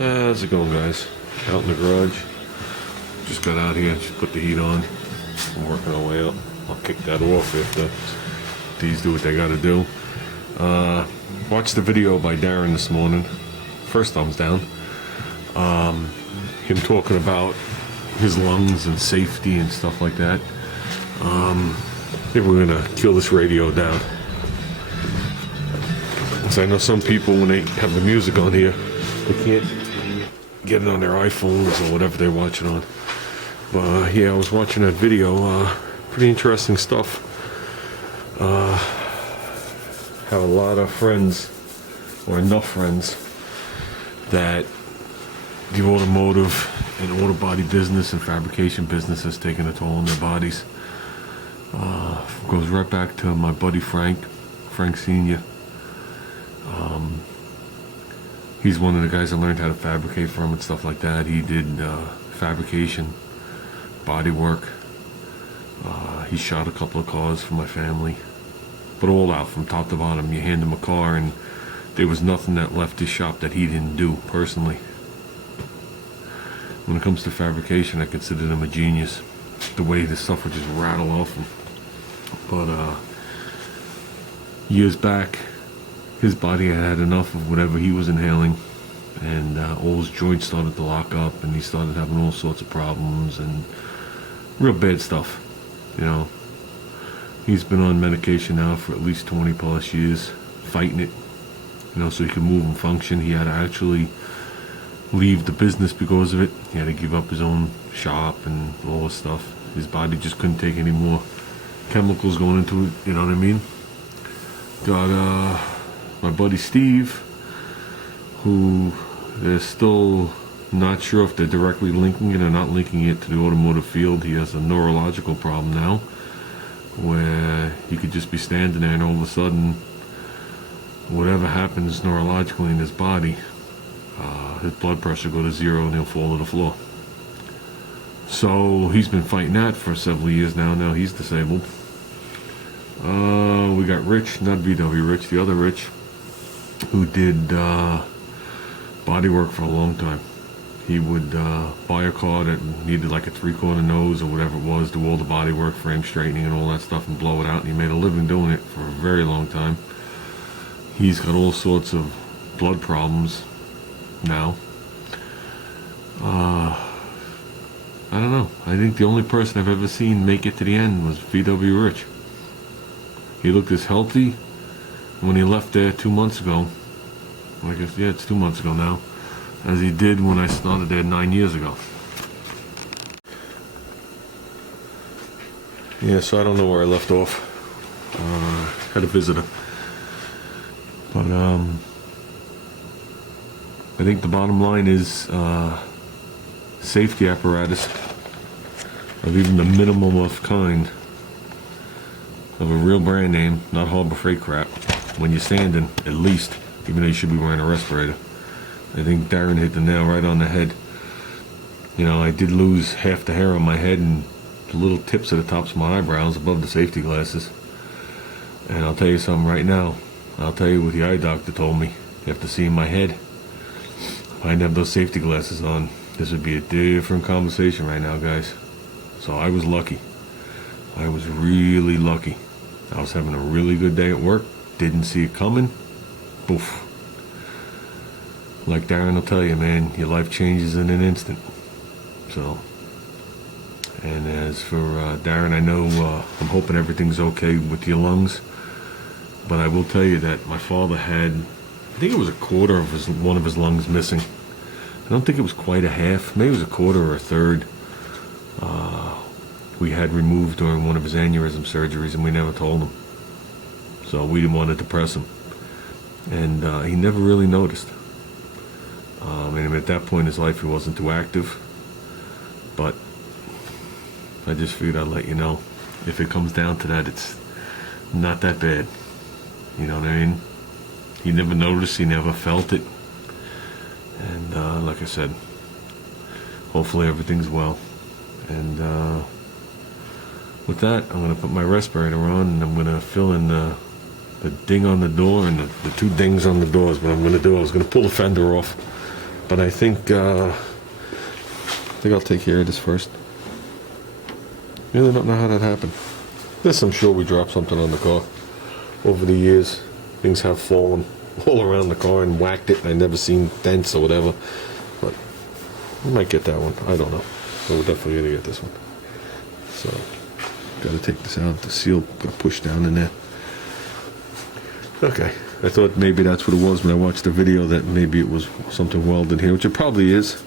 How's it going, guys? Out in the garage. Just got out here, just put the heat on. I'm working our way up. I'll kick that off after these do what they gotta do. Watched the video by Darren this morning. First thumbs down. Him talking about his lungs and safety and stuff like that. Maybe we're gonna kill this radio down. So I know some people, when they have the music on here, they can't get it on their iPhones or whatever they're watching on. But yeah, I was watching that video. Pretty interesting stuff. Have a lot of friends, or enough friends, that the automotive and auto body business and fabrication business has taken a toll on their bodies. Goes right back to my buddy Frank Sr. He's one of the guys I learned how to fabricate from and stuff like that. He did fabrication, body work. He shot a couple of cars for my family, but all out from top to bottom. You hand him a car and there was nothing that left his shop that he didn't do personally. When it comes to fabrication, I consider him a genius. The way the stuff would just rattle off him. But years back, his body had enough of whatever he was inhaling, and all his joints started to lock up, and he started having all sorts of problems and real bad stuff. You know, he's been on medication now for at least 20 plus years, fighting it, you know, so he could move and function. He had to actually leave the business because of it. He had to give up his own shop and all this stuff. His body just couldn't take any more chemicals going into it, you know what I mean? Got my buddy Steve, who they're still not sure if they're directly linking it or not linking it to the automotive field. He has a neurological problem now, where he could just be standing there and all of a sudden, whatever happens neurologically in his body, his blood pressure go to zero and he'll fall to the floor. So he's been fighting that for several years now. Now he's disabled. We got Rich, not VW Rich, the other Rich, who did body work for a long time. He would buy a car that needed like a 3/4 nose or whatever it was, do all the body work, frame straightening and all that stuff, and blow it out, and he made a living doing it for a very long time. He's got all sorts of blood problems now. I don't know. I think the only person I've ever seen make it to the end was VW Rich. He looked as healthy when he left there 2 months ago. I guess, yeah, it's 2 months ago now, as he did when I started there 9 years ago. Yeah, so I don't know where I left off. Had a visitor. But I think the bottom line is safety apparatus of even the minimum of kind of a real brand name, not Harbor Freight crap, when you're standing, at least, even though you should be wearing a respirator. I think Darren hit the nail right on the head. You know, I did lose half the hair on my head and the little tips of the tops of my eyebrows above the safety glasses. And I'll tell you something right now. I'll tell you what the eye doctor told me. You have to see in my head. If I didn't have those safety glasses on, this would be a different conversation right now, guys. So I was lucky. I was really lucky. I was having a really good day at work. Didn't see it coming. Poof. Like Darren will tell you, man, your life changes in an instant. So, and as for Darren, I know I'm hoping everything's okay with your lungs. But I will tell you that my father had, I think it was a quarter of one of his lungs missing. I don't think it was quite a half. Maybe it was a quarter or a third. We had removed during one of his aneurysm surgeries, and we never told him. So we didn't want to depress him. And he never really noticed. And at that point in his life, he wasn't too active. But I just figured I'd let you know. If it comes down to that, it's not that bad. You know what I mean? He never noticed, he never felt it. And like I said, hopefully everything's well. And with that, I'm going to put my respirator on, and I'm going to fill in the ding on the door and the two dings on the doors. What I'm going to do, I was going to pull the fender off, But I think I'll take care of this first. Really don't know how that happened. This, I'm sure we dropped something on the car. Over the years, things have fallen all around the car and whacked it, and I never seen dents or whatever. But we might get that one. I don't know. But we're definitely gonna get this one. So, gotta take this out. The seal got pushed down in there. Okay. I thought maybe that's what it was when I watched the video, that maybe it was something welded here, which it probably is.